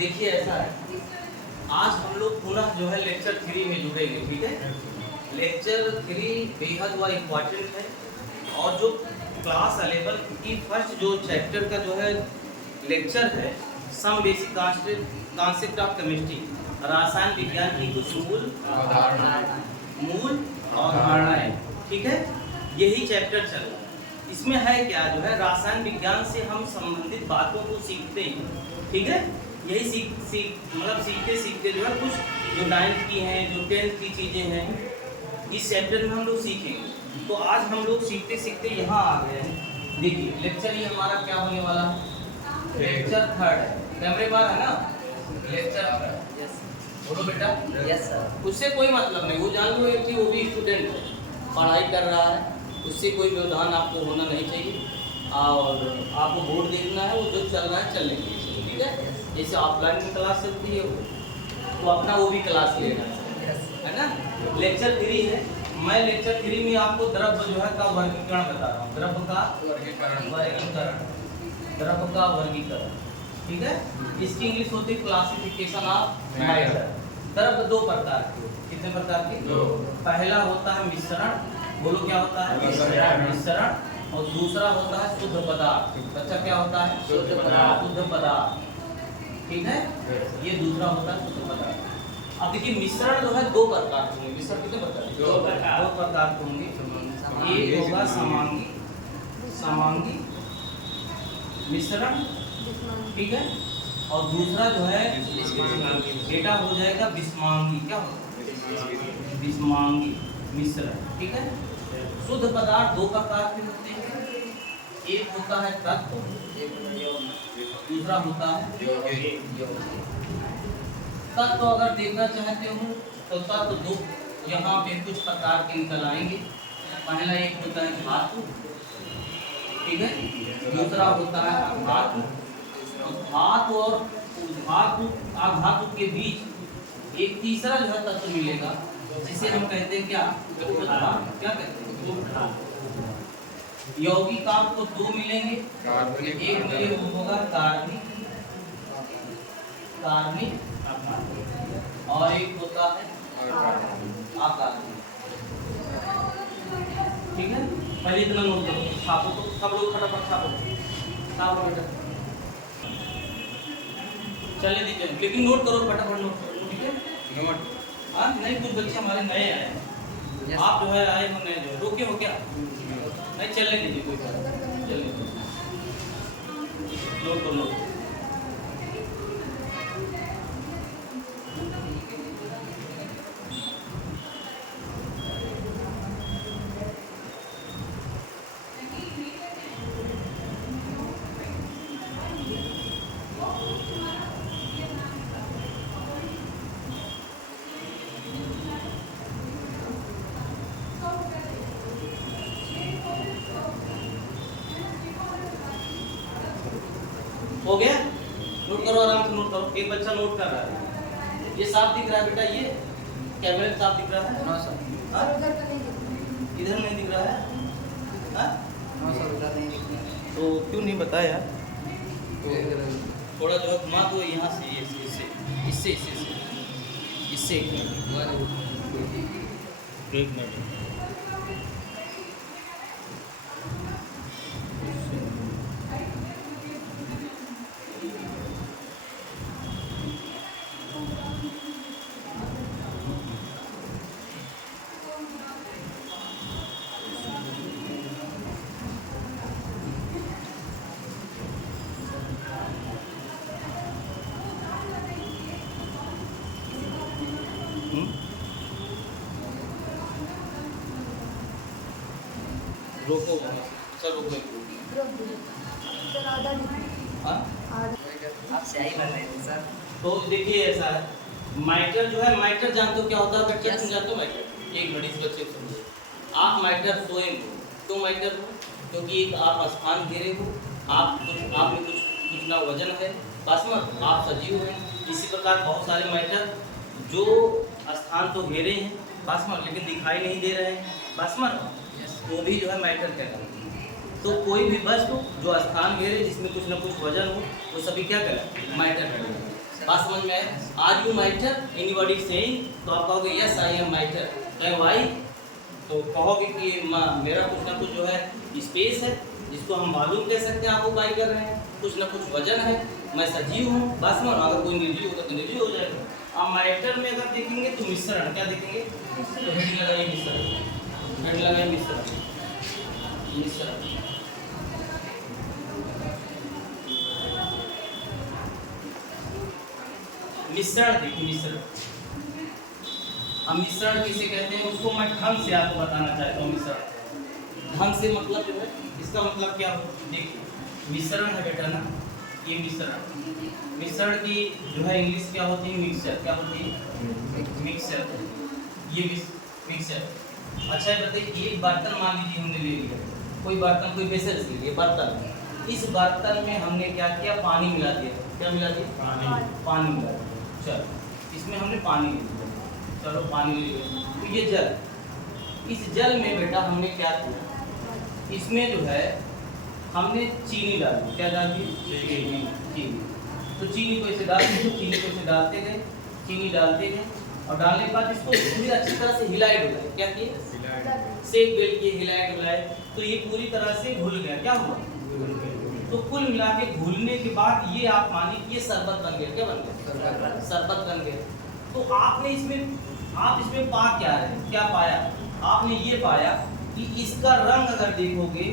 देखिए ऐसा है, आज हम लोग पुनः जो है लेक्चर 3 में जुड़ेंगे, ठीक है। लेक्चर 3 बेहद व इम्पॉर्टेंट है और जो क्लास 11 की फर्स्ट जो चैप्टर का जो है लेक्चर है, some basic concept of chemistry, रसायन विज्ञान की कुछ मूल अवधारणाएं, ठीक है। यही चैप्टर चल रहा है। इसमें है क्या, जो है रसायन विज्ञान से हम संबंधित बातों को सीखते हैं, ठीक है। यही सीखते सीखते जो है कुछ जो 9th की हैं, जो 10th की चीज़ें हैं, इस चैप्टर में हम लोग सीखेंगे। तो आज हम लोग सीखते सीखते यहाँ आ गए हैं। देखिए लेक्चर ये हमारा क्या होने वाला है, लेक्चर 3 है। कैमरे पर है ना, लेक्चर 3। बोलो बेटा। Yes sir. उससे कोई मतलब नहीं, वो जान लो कि वो भी स्टूडेंट है, पढ़ाई कर रहा है, उससे कोई व्यवधान आपको होना नहीं चाहिए। और आपको बोर्ड देखना है, वो जो चल रहा है चलने दीजिए, ठीक है। जैसे ऑफलाइन में क्लास चलती है तो अपना वो भी क्लास लेना है ना। लेक्चर 3 है। मैं लेक्चर 3 में आपको द्रव्य जो है का वर्गीकरण बता रहा हूँ। द्रव्य का वर्गीकरण, ठीक है। इसकी इंग्लिश होती है क्लासिफिकेशन ऑफ मैटर। द्रव्य 2 प्रकार के, कितने प्रकार के? 2। पहला होता है मिश्रण, बोलो क्या होता है? मिश्रण। और दूसरा होता है शुद्ध पदार्थ। बच्चा क्या होता है? शुद्ध पदार्थ, ठीक है। ये दूसरा होता है शुद्ध पदार्थ। अब देखिए मिश्रण जो है 2 प्रकार के होंगे। मिश्रण कितने प्रकार? 2 प्रकार के होंगे। एक होगा समांगी मिश्रण, ठीक है। और दूसरा जो है बेटा हो जाएगा विषमांगी। क्या होगा? विषमांगी मिश्रण, ठीक है। शुद्ध पदार्थ 2 प्रकार के होते हैं। एक होता है तत्व, दूसरा होता है यौगिक। तत्व अगर देखना चाहते हो तो तत्व 2 यहाँ पे कुछ प्रकार के निकल आएंगे। पहला एक होता है धातु, ठीक है। दूसरा होता है अधातु। धातु और अधातु के बीच एक तीसरा जो है तत्व मिलेगा, जिसे हम कहते हैं क्या कहते हैं? यौगिक आपको 2 मिलेंगे। एक मिले वो होगा कार्बनिक, और एक होता है अकार्बनिक, ठीक है। पहले इतना नोट करो, छापो तो सब लोग फटाफट छापो बेटा। चलिए दीजिए, लेकिन नोट करो फटाफट, नोट करो, ठीक है। हाँ नहीं, कुछ बच्चे हमारे नए आए हैं, आप जो है आए हो नए, जो रोके हो क्या? नहीं चलने दीजिए, कोई बात नहीं, चलने दीजिए। नोट करो, नोट। हो गया? नोट करो, आराम से नोट करो। एक बच्चा नोट कर रहा है। ये साफ दिख रहा है बेटा? ये कैमरे में साफ दिख रहा है? No sir. इधर नहीं दिख रहा है? नो सर, उधर नहीं दिख रहा है। तो क्यों नहीं बताया? तो थोड़ा जो है घुमा दो यहाँ से, इससे एक मिनट। रोको, चल रोको। हाँ? आप सही बन रहे हैं सर। तो देखिए ऐसा है, माइटर जो है, माइटर जानते हो क्या होता है बच्चे? Yes. तुम जानते हो माइटर? एक घड़ी से बच्चे को समझो। आप माइटर स्वयं हो, क्यों माइटर हो? क्योंकि एक आप स्थान घेरे हो, आप में कुछ ना वजन है, बासमत आप सजीव हैं। इसी प्रकार बहुत सारे माइटर जो स्थान तो घेरे हैं बासमत, लेकिन दिखाई नहीं दे रहे हैं बासमत, वो भी जो है माइटर कहलाते हैं। तो कोई भी वस्तु जो स्थान घेरे, जिसमें कुछ ना कुछ वजन हो, वो सभी क्या कहलाते हैं? माइटर कहलाते हैं। बात समझ में आया? आर यू माइटर? Anybody saying? तो आप कहोगे यस आई एम माइटर। कहें वाई? तो कहोगे कि मेरा कुछ ना कुछ जो है स्पेस है जिसको हम मालूम कह सकते हैं, ऑक्यूपाई कर रहे हैं, कुछ ना कुछ वजन है, मैं सजीव हूँ। बस समझ, अगर कोई निर्जीव होगा तो निर्जीव हो जाएगा। अब माइटर में अगर देखेंगे तो मिश्रण, क्या देखेंगे? तो हेड लगाइए मिश्रण, हेड लगाइए मिश्रण, मिश्रण। मिश्रण देखिए, मिश्रण। अब मिश्रण किसे कहते हैं उसको मैं ढंग से आपको बताना चाहता हूँ। मिश्रण ढंग से मतलब जो है, इसका मतलब क्या हो, देखिए मिश्रण है बेटा ना, ये मिश्रण, मिश्रण की जो है इंग्लिश क्या होती है? मिक्सचर। क्या होती है? मिक्सचर। ये मिक्सचर। अच्छा ये बताइए, एक बर्तन मान लीजिए हमने ले लिया, कोई बर्तन, कोई वेसल ले लिया बर्तन, इस बर्तन में हमने क्या किया? पानी मिला दिया। क्या मिला दिया? पानी मिला दिया। चलो इसमें हमने पानी ले लिया, चलो पानी ले लिया, तो ये जल, इस जल में बेटा हमने क्या किया? इसमें जो है हमने चीनी डाली। क्या डाली? चीनी। तो चीनी को इसे डालते गए, चीनी को इसे डालते गए, चीनी डालते गए, और डालने के बाद इसको पूरी अच्छी तरह से हिलाए डुलाए। क्या किए? सेक बेल किए, हिलाए डुलाए, तो ये पूरी तरह से घुल गया। क्या हुआ? तो कुल मिला के घुलने के बाद ये आप मानिए कि ये शरबत बन गया। क्या बन गया? शरबत बन गया। तो आपने इसमें, आप इसमें पा क्या रहे? क्या पाया? आपने ये पाया कि इसका रंग अगर देखोगे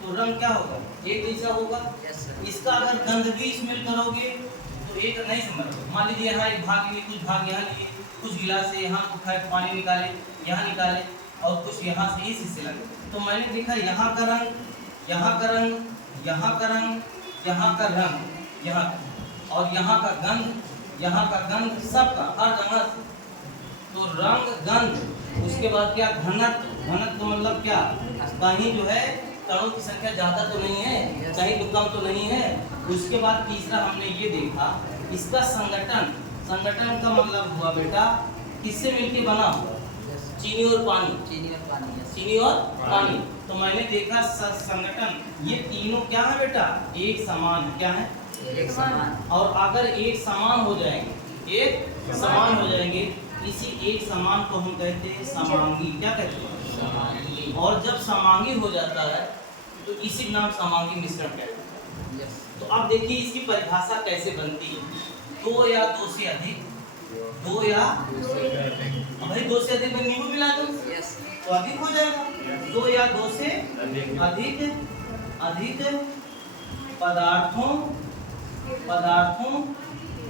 तो रंग क्या होगा? एक जैसा होगा। इसका अगर गंध भी स्मेल करोगे तो एक नहीं समझ। मान लीजिए यहाँ एक भाग लिए, कुछ भाग यहाँ लिए, कुछ गिलास से यहाँ उठाए पानी निकाले, यहाँ निकाले, और कुछ यहाँ से इस हिस्से लगे, तो मैंने देखा यहाँ का रंग, यहाँ का रंग, यहाँ का रंग, यहाँ का रंग, यहाँ, और यहाँ का गंध, यहाँ का गंध, सबका हर जगह से। तो रंग, गंध, उसके बाद क्या? घनत्व। घनत्व मतलब क्या? कहीं जो है कणों की संख्या ज़्यादा तो नहीं है, कहीं तो कम तो नहीं है। उसके बाद तीसरा हमने ये देखा, इसका संगठन। संगठन का मतलब हुआ बेटा किससे मिलके बना हुआ? चीनी और पानी। चीनी और पानी। चीनी और पानी। तो मैंने देखा संगठन, ये तीनों क्या है बेटा? एक समान है। क्या है? एक समान। और अगर एक समान हो जाएंगे, एक समान हो जाएंगे, इसी एक समान को हम कहते हैं समांगी। क्या कहते हैं? समांगी। और जब समांगी हो जाता है तो इसी नाम समांगी मिश्रण कहते हैं। तो अब देखिए इसकी परिभाषा कैसे बनती है? दो या दो से अधिक, दो या भाई दो से अधिक में नींबू मिला दो तो अधिक हो जाएगा। दो या दो से अधिक, अधिक पदार्थों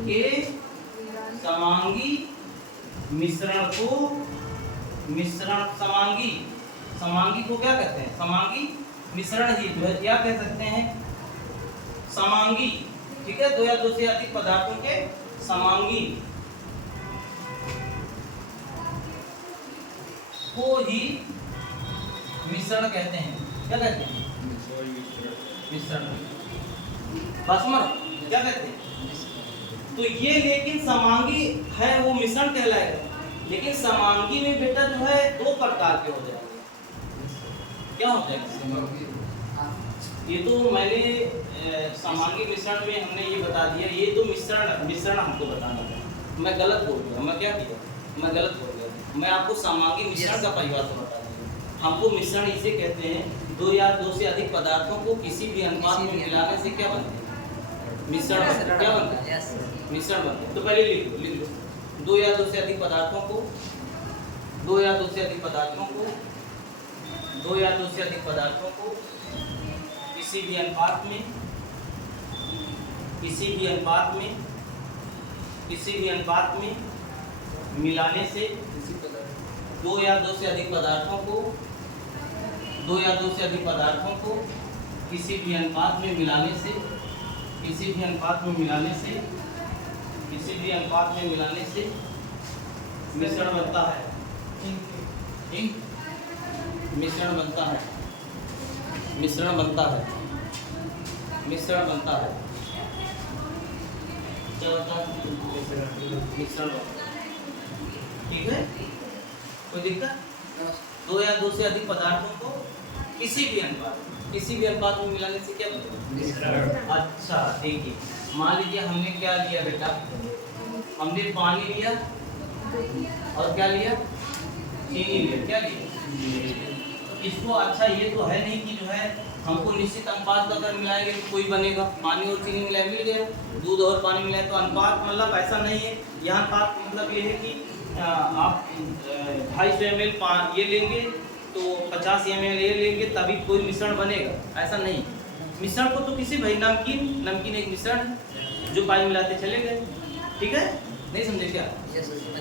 के समांगी मिश्रण को, मिश्रण समांगी को क्या कहते हैं? समांगी मिश्रण ही जो है क्या कह सकते हैं? समांगी। ठीक है, दो या दो से अधिक पदार्थों के समांगी को ही मिश्रण कहते हैं। क्या कहते हैं? मिश्रण। बसमत क्या कहते हैं? तो ये लेकिन समांगी है वो मिश्रण कहलाएगा, लेकिन समांगी में बेटा जो है दो प्रकार के हो जाएंगे। क्या हो जाएगा? ये तो मैंने समांगी मिश्रण में हमने ये बता दिया, ये तो मिश्रण हमको बताना था। मैं गलत बोल गया। मैं क्या किया? मैं गलत बोल गया। मैं आपको समांगी मिश्रण का परिभाषा बता दिया। हमको मिश्रण इसे कहते हैं दो या दो से अधिक पदार्थों को किसी भी अनुपात में मिलाने से क्या बनता है? मिश्रण बनता है। क्या बनता है? मिश्रण बनता है। तो पहले लिख लो, दो या दो से अधिक पदार्थों को, दो या दो से अधिक पदार्थों को, दो या दो से अधिक पदार्थों को किसी भी अनुपात में, किसी भी अनुपात में, किसी भी अनुपात में मिलाने से, दो या दो से अधिक पदार्थों को, दो या दो से अधिक पदार्थों को किसी भी अनुपात में मिलाने से, किसी भी अनुपात में मिलाने से, किसी भी अनुपात में मिलाने से मिश्रण बनता है। मिश्रण बनता है, मिश्रण बनता है, मिश्रण बनता है। क्या बनता है? मिश्रण बनता है। ठीक है, कोई दिक्कत? दो या दो से अधिक पदार्थों को किसी भी अनुपात में मिलाने से क्या बनता है? मिश्रण। अच्छा देखिए मान लीजिए हमने क्या लिया बेटा, हमने पानी लिया और क्या लिया, चीनी लिया, क्या लिया। इसको अच्छा ये तो है नहीं कि जो है हमको निश्चित अनुपात का अगर मिलाएंगे तो कोई बनेगा। पानी और चीनी मिलाए मिल गया, दूध और पानी मिलाए तो अनुपात मतलब ऐसा नहीं है। यहाँ अनुपात मतलब ये है कि आप 250 ml ये लेंगे तो 50 ml ये लेंगे तभी कोई मिश्रण बनेगा, ऐसा नहीं। मिश्रण को तो किसी भाई नमकीन एक मिश्रण जो पानी मिलाते चले गए, ठीक है, नहीं समझे क्या।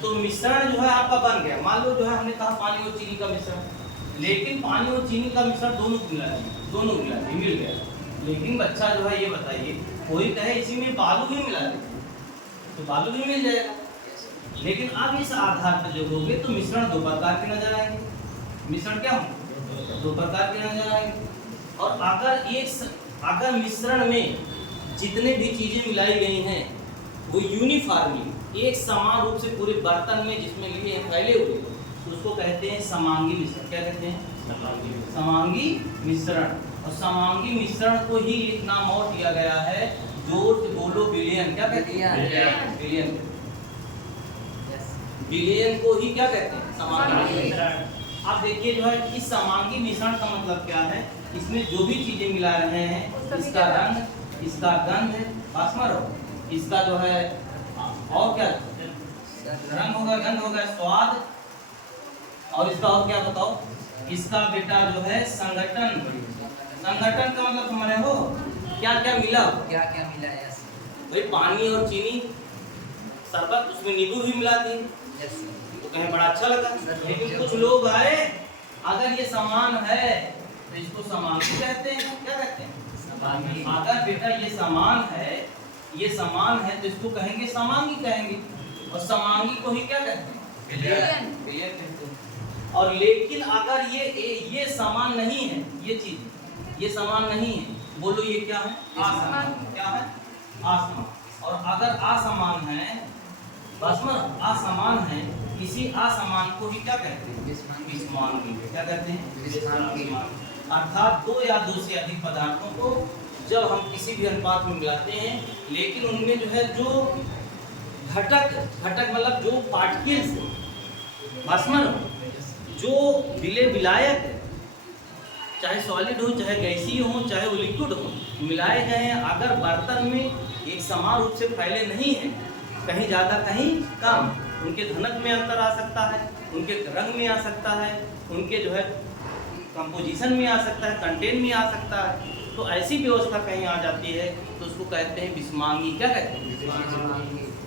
तो मिश्रण जो है आपका बन गया। मान लो जो है हमने कहा पानी और चीनी का मिश्रण, लेकिन पानी और चीनी का मिश्रण दोनों मिला दिए मिल गया। लेकिन बच्चा जो है ये बताइए, कोई कहे इसी में बालू भी मिला दे तो बालू भी मिल जाएगा। लेकिन आप इस आधार पर जब होगे तो मिश्रण दो प्रकार के नजर आएंगे। मिश्रण क्या होंगे, दो प्रकार के नजर आएंगे। और अगर मिश्रण में जितने भी चीजें मिलाई गई हैं वो यूनिफॉर्मली एक समान रूप से पूरे बर्तन में जिसमें लिए फैले हुए तो उसको कहते हैं समांगी मिश्रण। क्या कहते हैं, समांगी मिश्रण। और समांगी मिश्रण को ही एक नाम और दिया गया है, जोर से बोलो, विलयन। क्या कहते हैं, विलयन। विलयन को ही क्या कहते हैं, समांगी मिश्रण। आप देखिए जो है इस समांगी मिश्रण का मतलब क्या है, इसमें जो भी चीजें मिला रहे हैं, इसका रंग, इसका गंध, इसका जो है और क्या रंग होगा, गंध होगा, स्वाद, और इसका और क्या बताओ, इसका बेटा जो है संगठन का मतलब तुम्हारे हो क्या क्या मिला है। भाई पानी और चीनी, शरबत, उसमें नींबू भी मिला दी तो कहें बड़ा अच्छा लगा। लेकिन कुछ लोग आए, अगर ये समान है तो इसको समांगी कहते हैं। क्या कहते हैं, अगर बेटा ये समान है तो इसको कहेंगे समांगी कहेंगे, और समांगी को ही क्या कहते हैं, विलयन कहते हैं। और लेकिन अगर ये समान नहीं है, ये चीज ये समान नहीं है, बोलो ये क्या है, असमान। क्या है, असमान। और अगर असमान है, असमान है, किसी असमान को ही क्या कहते हैं, विषमांगी। क्या कहते हैं, अर्थात दो या दो से अधिक पदार्थों को जब हम किसी भी अनुपात में मिलाते हैं, लेकिन उनमें जो है जो घटक मतलब जो पार्टिकल्स, जो विलायक चाहे सॉलिड हो, चाहे गैसीय हो, चाहे वो लिक्विड हो, मिलाए गए हैं, अगर बर्तन में एक समान रूप से फैले नहीं है, कहीं ज़्यादा कहीं कम, उनके घनत्व में अंतर आ सकता है, उनके रंग में आ सकता है, उनके जो है कंपोजिशन में आ सकता है, कंटेंट में आ सकता है, तो ऐसी व्यवस्था कहीं आ जाती है तो उसको कहते हैं विषमांगी। क्या कहते हैं,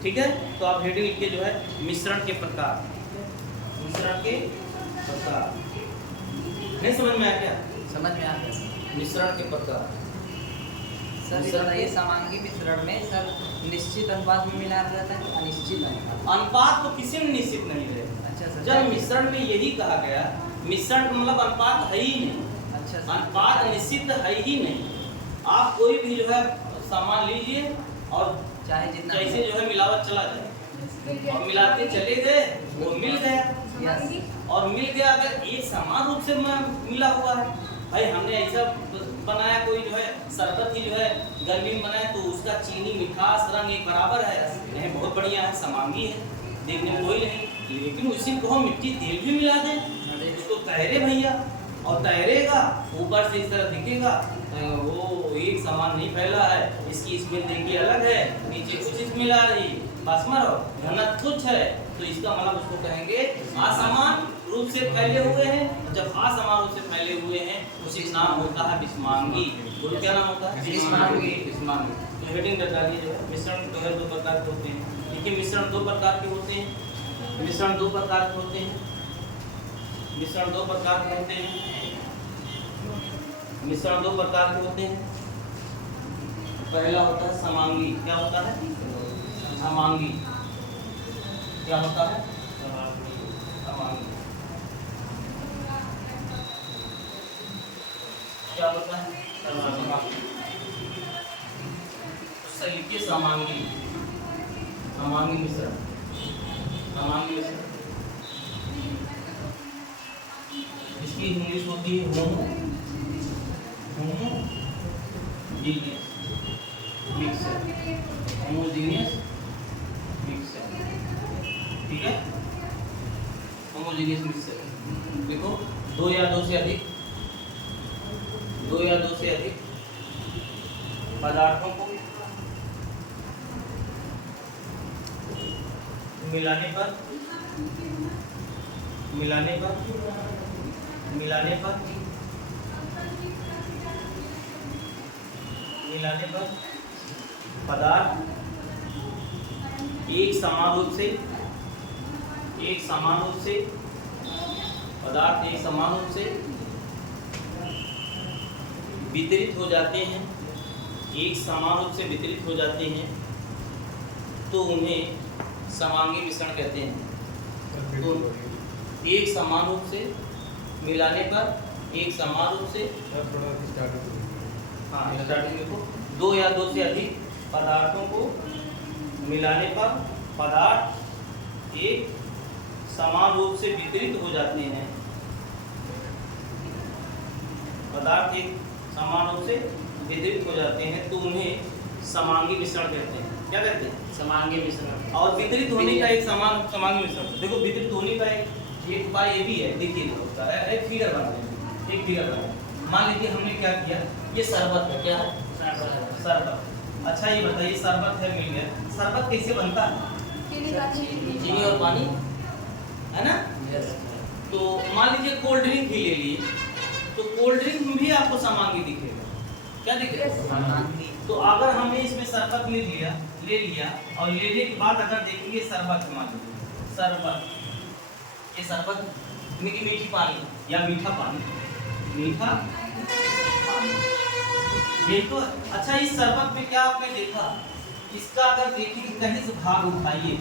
ठीक है। तो आप हेडिंग लिखिए जो है मिश्रण के प्रकार, मिश्रण के प्रकार। नहीं समझ में आया क्या, समझ में आ गया। मिश्रण के प्रकार। सर ये बताइए, समांगी मिश्रण में सर निश्चित अनुपात में मिलाया जाता है, अनिश्चित अनुपात तो किसी में निश्चित नहीं है। अच्छा सर, जब मिश्रण में यही कहा गया, मिश्रण मतलब अनुपात है ही नहीं। अच्छा, अनुपात निश्चित है ही नहीं। आप कोई भी जो है सामान लीजिए और चाहे जितना जैसे जो है मिलावट चला जाए, और मिलाते चले गए वो मिल गया, और मिल गया अगर एक समान रूप से मिला हुआ है। भाई हमने ऐसा बनाया, कोई जो है शरबत ही जो है गर्मी में बनाया तो उसका चीनी, मिठास, रंग एक बराबर है, नहीं बहुत बढ़िया है, समांगी है, देखने में कोई नहीं। लेकिन उसी को हम मिट्टी तेल भी मिला दें, उसको तैरे भैया, और तैरेगा ऊपर से इस तरह दिखेगा, वो एक समान नहीं फैला है, इसकी स्मेल देखिए अलग है, नीचे कुछ स्मेल आ रही, घनत्व कुछ है, तो इसका मतलब उसको कहेंगे असमान रूप से फैले हुए हैं। जब असमान रूप से फैले हुए हैं उसी नाम होता है विषमांगी। बोलो क्या नाम होता है, विषमांगी। तो हेडिंग डालिए जो है मिश्रण जो है दो प्रकार के होते हैं। देखिए मिश्रण दो प्रकार के होते हैं, मिश्रण दो प्रकार के होते हैं, मिश्रण दो प्रकार के होते हैं, मिश्रण दो प्रकार के होते हैं। पहला होता है समांगी। क्या होता है, समांगी। क्या होता है, समांगी। क्या होता है, समांगी। उससे लिखिए समांगी, समांगी मिश्रण, समांगी मिश्रण। इसकी इंग्लिश होती है होमोजीनियस मिक्सचर। होमोजीनियस मिक्सचर, ठीक है। होमोजीनियस मिक्सचर देखो, दो या दो से अधिक पदार्थों को मिलाने पर पदार्थ एक समान रूप से वितरित हो जाते हैं, तो उन्हें समांगी मिश्रण कहते हैं। तो एक समान रूप से मिलाने पर हाँ स्टार्टिंग देखो, दो या दो से अधिक पदार्थों को मिलाने पर पदार्थ एक समान रूप से वितरित हो जाते हैं, तो उन्हें समांगी मिश्रण कहते हैं। क्या कहते हैं? समांगी मिश्रण। और वितरित होने का एक समांगी मिश्रण, देखो वितरित होने का एक उपाय ये भी है, देखिए एक फिगर बनाते हैं। मान लीजिए हमने क्या किया, ये शरबत है, क्या है? शरबत। अच्छा ये बताइए, शरबत है, मिल गया। शरबत कैसे बनता है? चीनी और पानी, है ना? तो मान लीजिए कोल्ड ड्रिंक ही ले लिए, तो कोल्ड ड्रिंक में भी आपको समांगी दिखेगा। क्या दिखेगा? समांगी। तो अगर हमने इसमें शरबत ले लिया और लेने के बाद अगर देखेंगे शरबत, मान लीजिए शरबत, ये शरबत मीठी पानी या मीठा पानी, ये तो अच्छा। इस शरबत में क्या आपने देखा, इसका अगर देखेंगे कहीं से भाग उठाइए,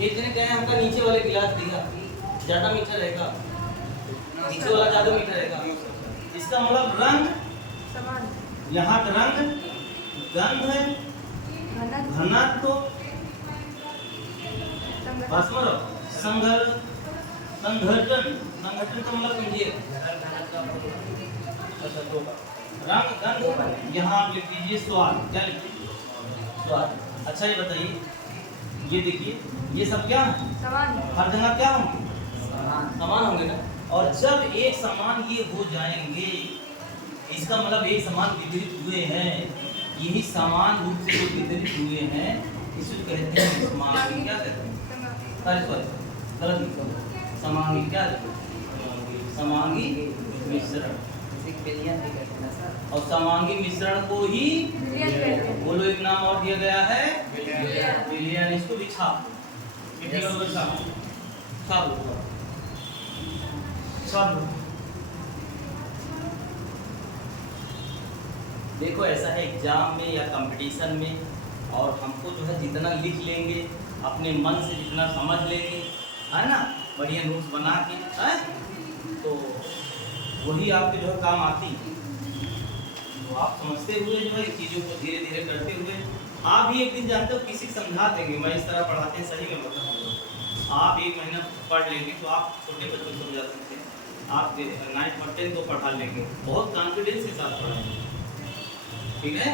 इतने कहें हमका नीचे वाले गिलास दिया ज़्यादा मीठा रहेगा, नीचे वाला ज़्यादा मीठा रहेगा। इसका मतलब रंग समान, यहाँ का रंग, गंध है, घनत्व, संघटन का मतलब समझिए, रंग, गंध, यहाँ आप लिख दीजिए स्वाद। क्या लिखिए? स्वाद। अच्छा ये बताइए, ये देखिए, ये सब क्या है? समान। हर जगह क्या होंगे? समान होंगे ना। और जब एक समान ये हो जाएंगे, इसका मतलब एक समान वितरित हुए हैं, यही समान रूप से जो वितरित हुए हैं इसे कहते हैं समांगी। क्या कहते हैं? गलत लिखा, समांगी। क्या समांगी मिश्रण, और समांगी मिश्रण को ही बोलो एक नाम और दिया गया है विलयन। इसको भी छाप देखो, ऐसा है एग्जाम में या कंपटीशन में, और हमको जो है जितना लिख लेंगे अपने मन से, जितना समझ लेंगे, है ना, बढ़िया नोट्स बना के, है तो वही आपके जो है काम आती है। तो आप समझते हुए जो है चीज़ों को धीरे धीरे करते हुए, आप भी एक दिन जानते हो किसी समझा देंगे, मैं इस तरह पढ़ाते हैं, सही में बताऊँ, आप एक महीना पढ़ लेंगे तो आप छोटे बच्चों को समझा सकते हैं, आप 9th और 10th को पढ़ा लेंगे, बहुत कॉन्फिडेंस के साथ पढ़ाएंगे, ठीक है।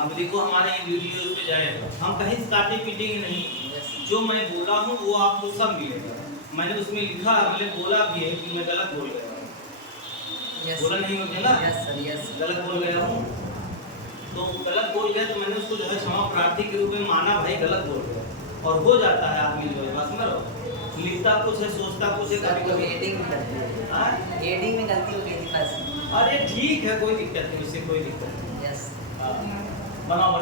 अब देखो हमारे ये वीडियो पे जाएगा, हम कहीं से काटे पीटेंगे नहीं, जो मैं बोला हूँ वो आपको सब मिलेगा। मैंने उसमें लिखा, मैंने बोला भी है कि मैं गलत बोल गया, बोला नहीं होगा ना, गलत बोल गया हूँ, तो गलत बोल गया तो मैंने उसको जो है क्षमा प्रार्थी के रूप में माना, भाई गलत बोल गया, और हो जाता है आदमी जो है, बस में लिखता कुछ है, सोचता कुछ है, कभी एडिंग में गलती हो गई थी बस। अरे ठीक है, कोई दिक्कत नहीं, उससे कोई दिक्कत नहीं। यस, बनाओ।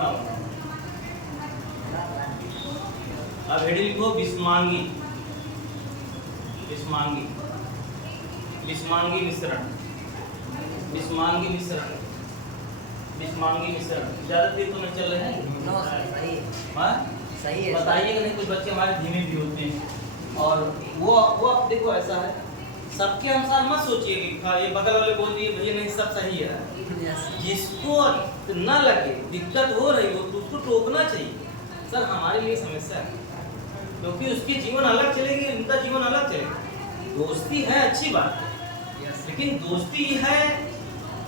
अब हेडिंग लिखो बिस्मांगी मिश्रण। ज़्यादा देर तो नहीं चल रहे हैं? सही है। बताइएगा नहीं, कुछ बच्चे हमारे धीमे भी होते हैं, और वो अब देखो ऐसा है, सबके अनुसार मत सोचिएगा ये बगल वाले बोल दिए भैया नहीं सब सही है। जिसको ना लगे दिक्कत हो रही हो तो उसको टोकना चाहिए, सर हमारे लिए समस्या है, क्योंकि उसकी जीवन अलग चलेगी, उनका जीवन अलग चलेगा। दोस्ती है अच्छी बात है, लेकिन दोस्ती है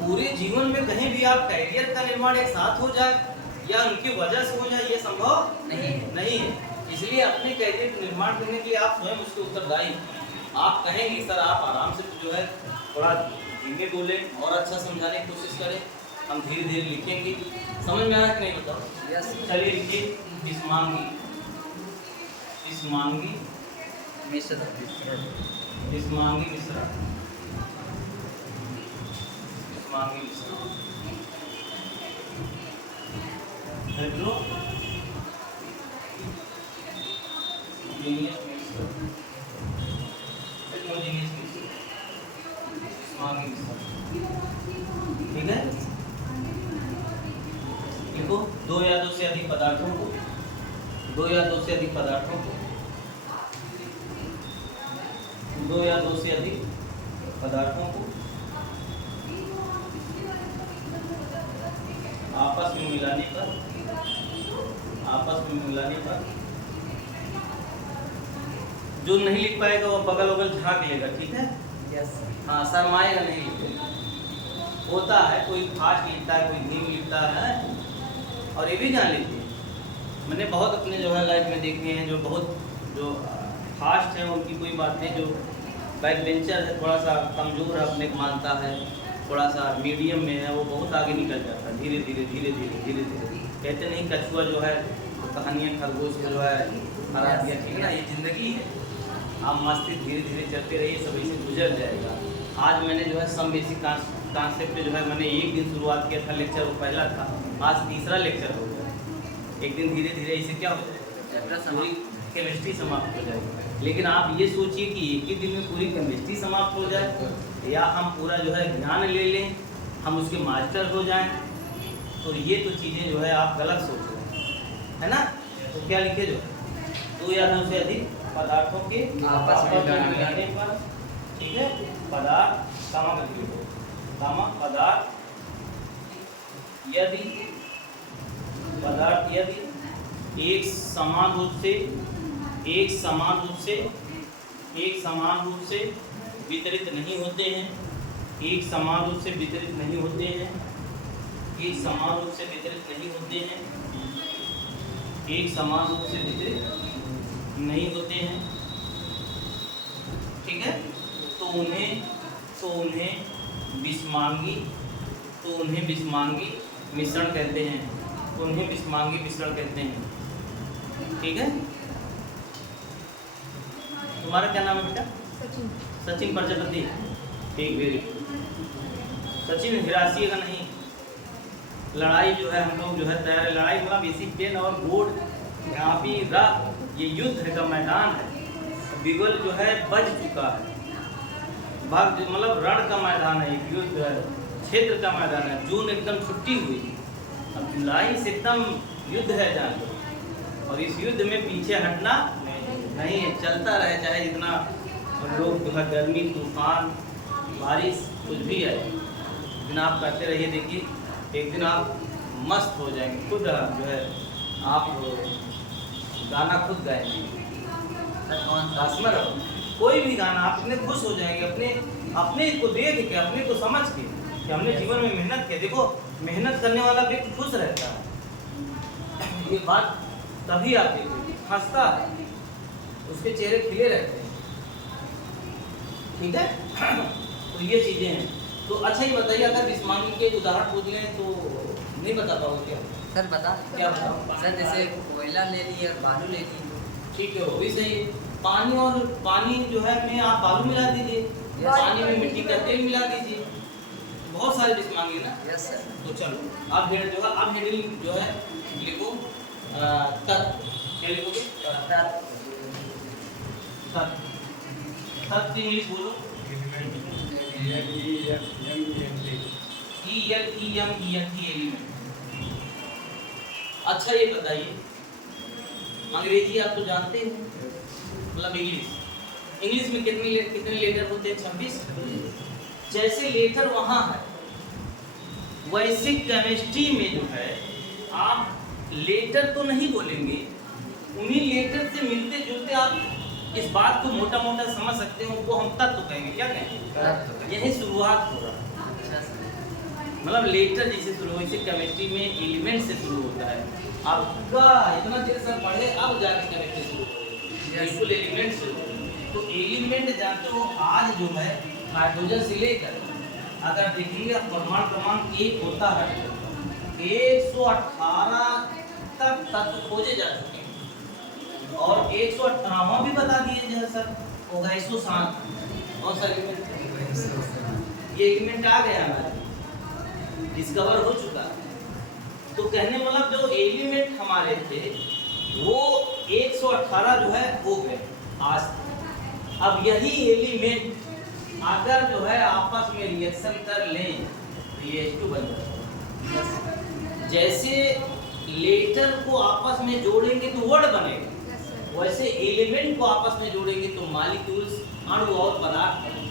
पूरे जीवन में, कहीं भी आप कैरियर का निर्माण एक साथ हो जाए, या उनकी वजह से हो जाए ये संभव नहीं है। इसलिए अपने कैरियर का निर्माण करने के लिए आप स्वयं उसके उत्तरदायी। आप कहेंगे सर आप आराम से जो है थोड़ा धीमे बोलें और अच्छा समझाने की कोशिश करें, हम धीरे धीरे लिखेंगे। समझ में आया कि नहीं बताओ? यस। चलिए लिखिए बिस्मांगी। बिस्मांगी मिश्रण। बिस्मांगी मिश्रण। बिस्मांगी मिश्रण। हेड्रो जीनियस मिश्रण। हेड्रोजीनियस मिश्रण। बिस्मांगी मिश्रण। ठीक है, देखो दो या दो से अधिक पदार्थों को, दो या दो से अधिक पदार्थों को, दो या दो से अधिक पदार्थों को आपस में मिलाने पर, आपस में मिलाने पर, जो नहीं लिख पाएगा वो बगल बगल झाँक लेगा, ठीक है? यस। हाँ, शर्माएगा नहीं लिखने। होता है कोई फास्ट लिखता है, कोई धीम लिखता है, और ये भी जान लीजिए मैंने बहुत अपने जो है लाइफ में देखे हैं जो बहुत जो फास्ट है उनकी कोई बात नहीं, जो बैक बेंचर है थोड़ा सा कमज़ोर है अपने को मानता है, थोड़ा सा मीडियम में है, वो बहुत आगे निकल जाता है धीरे धीरे धीरे धीरे धीरे धीरे। कहते नहीं कछुआ जो है कहानियाँ खरगोश को जो है हरा दिया, ठीक है ना? ये ज़िंदगी है, आप मस्ती धीरे धीरे चलते रहिए, सभी से गुजर जाएगा। आज मैंने जो है सम बेसिक कॉन्सेप्ट जो है मैंने एक दिन शुरुआत किया था, लेक्चर वो पहला था, आज तीसरा लेक्चर हो गया। एक दिन धीरे धीरे इसे क्या हो जाएगा, पूरी केमिस्ट्री समाप्त हो जाएगी। लेकिन आप ये सोचिए कि एक ही दिन में पूरी केमिस्ट्री समाप्त हो जाए, या हम पूरा जो है ज्ञान ले लें, हम उसके मास्टर हो जाएं, तो ये तो चीज़ें जो है आप गलत सोच रहे हैं, है ना? तो क्या लिखे जो दो या दो से अधिक पदार्थों के आपस में मिलाने पर, ठीक है, पदार्थ कामा करके लिखो, कामा पदार्थ यदि, पदार्थ यदि एक समान रूप से, एक समान रूप से, एक समान रूप से वितरित नहीं होते हैं, एक समान रूप से वितरित नहीं होते हैं, एक समान रूप से वितरित नहीं होते हैं, एक समान रूप से वितरित नहीं होते हैं, ठीक है? तो उन्हें बिस्मांगी, तो उन्हें बिस्मांगी मिश्रण कहते हैं, तो उन्हें बिस्मांगी मिश्रण कहते हैं, ठीक है? तुम्हारा क्या नाम है बेटा? सचिन प्रजापति। ठीक, वेरी गुड। सचिन हिरासिएगा नहीं, लड़ाई जो है हम लोग जो है तैयार है, लड़ाई मतलब इसी पेन और बोर्ड यहाँ भी ये युद्ध का मैदान है, बिगुल जो है बज चुका है, भाग मतलब रण का मैदान है, एक युद्ध है, क्षेत्र का मैदान है, जून एकदम छुट्टी हुई, अब जुलाई से एकदम युद्ध है जान लो, और इस युद्ध में पीछे हटना नहीं है, चलता रहे चाहे जितना लोग जो है गर्मी तूफान बारिश कुछ भी है, लेकिन आप करते रहिए। देखिए एक दिन आप मस्त हो जाएंगे, खुद जो है आप गाना खुद गाएंगे, कास्मर कोई भी गाना आप इतने खुश हो जाएंगे अपने को देख के, अपने को समझ के कि हमने जीवन में मेहनत की। देखो मेहनत करने वाला व्यक्ति खुश रहता है, ये बात तभी आप देखोगे, हंसता है, उसके चेहरे खिले रहते हैं, ठीक है? तो ये चीज़ें हैं। तो अच्छा ये बताइए, अगर बिस्मांगी के उदाहरण पूछ लें तो नहीं बता पाओगे क्या? सर बता क्या बताओ? सर जैसे कोयला ले ली और बालू ले ली, ठीक है, वो भी सही है। पानी और पानी जो है में आप बालू मिला दीजिए, पानी में मिट्टी का तेल मिला दीजिए, बहुत सारे बिस्मांगी ना। Yes sir. तो चलो आप हेड जो है आप हेडिंग जो है लिखो तत्व, क्या लिखोगे? तत्व इंग्लिश बोलो। एलिमेंट। अच्छा ये बताइए, अंग्रेजी आप तो जानते हैं, मतलब इंग्लिश में कितने लेटर होते हैं? 26। जैसे लेटर वहाँ है, वैसे केमिस्ट्री में जो है आप लेटर तो नहीं बोलेंगे, उन्हीं लेटर से मिलते जुलते आप इस बात को मोटा मोटा समझ सकते हैं, उनको हम तत्व कहेंगे। क्या कहेंगे? यही शुरुआत हो रहा है। मतलब लेटर जैसे शुरू हो, इसे केमिस्ट्री में एलिमेंट से शुरू होता है। आपका इतना देर से पढ़े अब जाके केमिस्ट्री शुरू हो, बिल्कुल एलिमेंट से। तो एलिमेंट जानते हो, आज जो है नाइट्रोजन से लेकर अगर देखिए परमाणु क्रमांक 1 होता है 118 तक तत्व खोजे जा चुके हैं और 118वां भी बता दिए जो है सर होगा 107। और सर ये एलिमेंट आ गया हमारा, डिस्कवर हो चुका है। तो कहने मतलब जो एलिमेंट हमारे थे वो 118 जो है हो गए आज। अब यही एलिमेंट अगर जो है आपस में रिएक्शन कर लें तो ये H2 बन जाता है। जैसे लेटर को आपस में जोड़ेंगे तो वर्ड बनेगा, वैसे एलिमेंट को आपस में जोड़ेंगे तो मॉलिक्यूल्स, अणु और पदार्थ बनेंगे।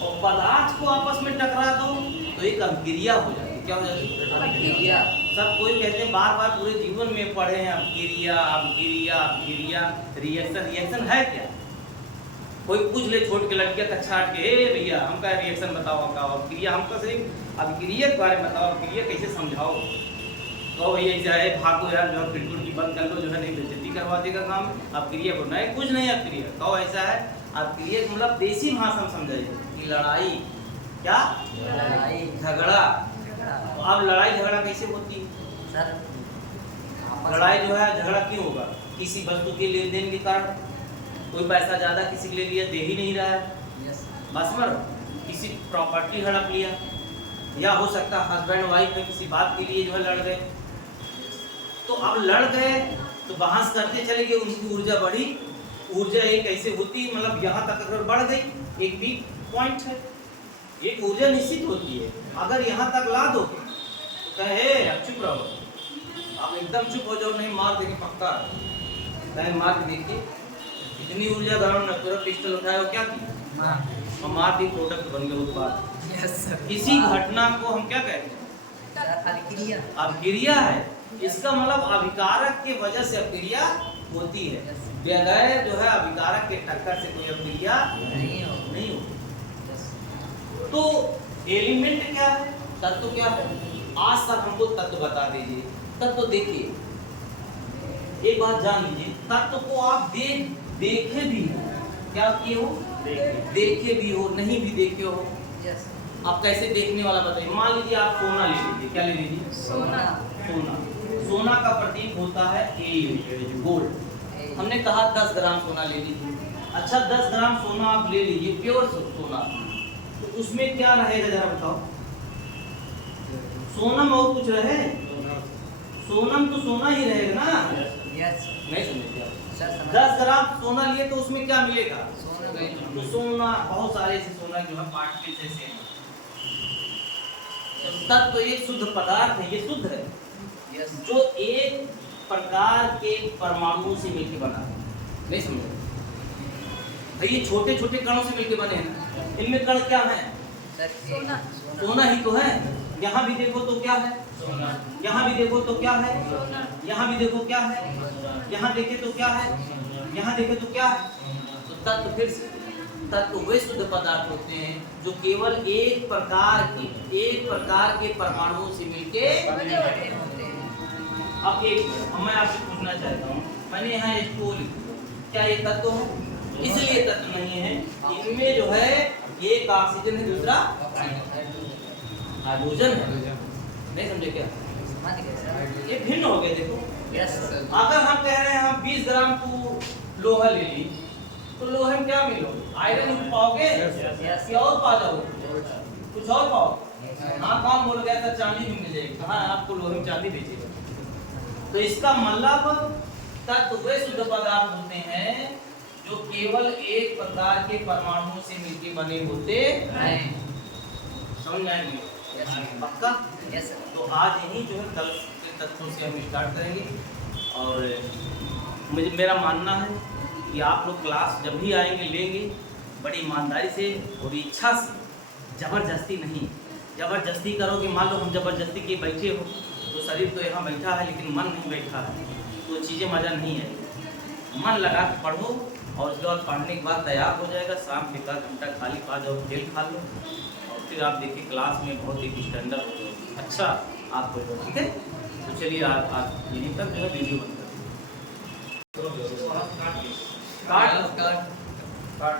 और पदार्थ को आपस में टकरा दो तो एक अभिक्रिया हो जाती है। क्या हो जाती है? अभिक्रिया। सब कोई कहते हैं बार बार पूरे जीवन में पढ़े हैं अभिक्रिया अभिक्रिया अभिक्रिया, रिएक्शन। रिएक्शन है क्या? कोई पूछ ले छोट के लड़कियां कक्षा के, ए भैया हमका रिएक्शन बताओ, हमका अभिक्रिया, हमका सिर्फ अभिक्रिया के बारे में बताओ, अभिक्रिया कैसे समझाओ। तो भैया ऐसा है भागो यार, जो है खिड़की की बंद कर लो, जो है नहीं बेइज्जती करवा देगा काम। अभिक्रिया को नहीं, कुछ नहीं अभिक्रिया कहो ऐसा है। अभिक्रिया मतलब देसी भाषा में समझाइए कि लड़ाई, क्या लड़ाई झगड़ा। तो अब लड़ाई झगड़ा कैसे होती है सर? लड़ाई जो है झगड़ा क्यों होगा? किसी वस्तु के लेन देन के कारण, कोई पैसा ज्यादा किसी के ले लिया, दे ही नहीं रहा है, बस मर किसी प्रॉपर्टी हड़प लिया, या हो सकता है हस्बैंड वाइफ है किसी बात के लिए जो है लड़ गए। तो अब लड़ गए तो बहस करते चले गए, उनकी ऊर्जा बढ़ी। ऊर्जा एक ऐसे होती है, मतलब यहाँ तक अगर बढ़ गई, एक वीक पॉइंट है, एक ऊर्जा निश्चित होती है। अगर यहाँ तक ला दो तो कहे अब चुप रहो, आप एकदम चुप हो जाओ, नहीं मार देंगे पक्का। कहे मार के देखिए इतनी ऊर्जा धारण न पूरा पिस्टल उठाया और क्या किया, और मार दी, प्रोडक्ट बन गया उत्पाद। इसी घटना को हम क्या कहते हैं? अभिक्रिया। अभिक्रिया है। इसका मतलब अभिकारक के वजह से अभिक्रिया होती है, बगैर जो है अभिकारक के टक्कर से कोई अभिक्रिया नहीं होती। तो एलिमेंट क्या है, तत्व क्या है? आज तक हमको तत्व बता दीजिए। तत्व देखिए, एक बात जान लीजिए, तत्व को आप देखे भी हो, क्या किए हो? देखे भी हो, नहीं भी देखे हो। आप कैसे देखने वाला बताइए। मान लीजिए आप सोना ले लीजिए, क्या ले लीजिए? सोना। सोना, सोना का प्रतीक होता है ए, गोल्ड। हमने कहा 10 ग्राम सोना ले लीजिए। अच्छा 10 ग्राम सोना आप ले लीजिए, प्योर सोना, तो उसमें क्या रहेगा जरा बताओ? सोनम और कुछ रहे? सोनम तो सोना ही रहेगा ना। नहीं समझे क्या? 10 ग्राम सोना लिए तो उसमें क्या मिलेगा? तो सोना, बहुत सारे ऐसे सोना जो है पार्टिकल्स ऐसे हैं। तो तत्व तो एक शुद्ध पदार्थ है, ये शुद्ध है, जो एक प्रकार के परमाणुओं से मिलकर बना है। नहीं समझे? तो ये छोटे छोटे कणों से मिलकर बने हैं। इनमें कण क्या है? सोना। सोना ही तो है। यहाँ भी देखो तो क्या है? यहाँ भी देखो तो क्या है? यहाँ भी देखो क्या है? यहाँ देखे तो क्या है? यहाँ देखे तो क्या है? तो तत्व फिर से, तत्व वे शुद्ध पदार्थ होते हैं जो केवल एक प्रकार के परमाणुओं से मिलके बने होते हैं। अब मैं आपसे पूछना चाहता हूँ, मैंने यहाँ H2O लिख दिया, क्या ये तत्व है? इसलिए तत्व नहीं है, इनमें जो है एक ऑक्सीजन है, दूसरा हाइड्रोजन है। नहीं समझे क्या? ये भिन्न हो गए। देखो अगर हम कह रहे हैं हम 20 ग्राम को लोहा ले ली, तो लोहे में क्या मिलो? आयरन पाओगे या और पा जाओगे? कुछ और पाओगे? हाँ, कौन बोल गया था चांदी भी मिल जाएगी? हाँ, आपको लोहे में चांदी बेचेगा। तो इसका मतलब तत्व वे शुद्ध पदार्थ होते हैं जो केवल एक प्रकार के परमाणुओं से मिलकर बने होते हैं। समझ में आएंगे? पक्का? तो आज यही जो है कल के तत्वों से हम स्टार्ट करेंगे। और मेरा मानना है कि आप लोग क्लास जब भी आएंगे लेंगे बड़ी ईमानदारी से और इच्छा से, ज़बरदस्ती नहीं। ज़बरदस्ती करोगे, मान लो हम ज़बरदस्ती के बैठे हो तो शरीर तो यहाँ बैठा है लेकिन मन नहीं बैठा है, तो चीज़ें मज़ा नहीं है। मन लगा के पढ़ो और उसके बाद पढ़ने के बाद तैयार हो जाएगा। शाम के 1 घंटा खाली पा जाओ, खेल खा लो और फिर आप देखिए क्लास में बहुत एक स्टैंडर्ड हो गया, अच्छा आपको होगा, ठीक है। तो चलिए आज यहीं तक जो है वीडियो बंद कर काट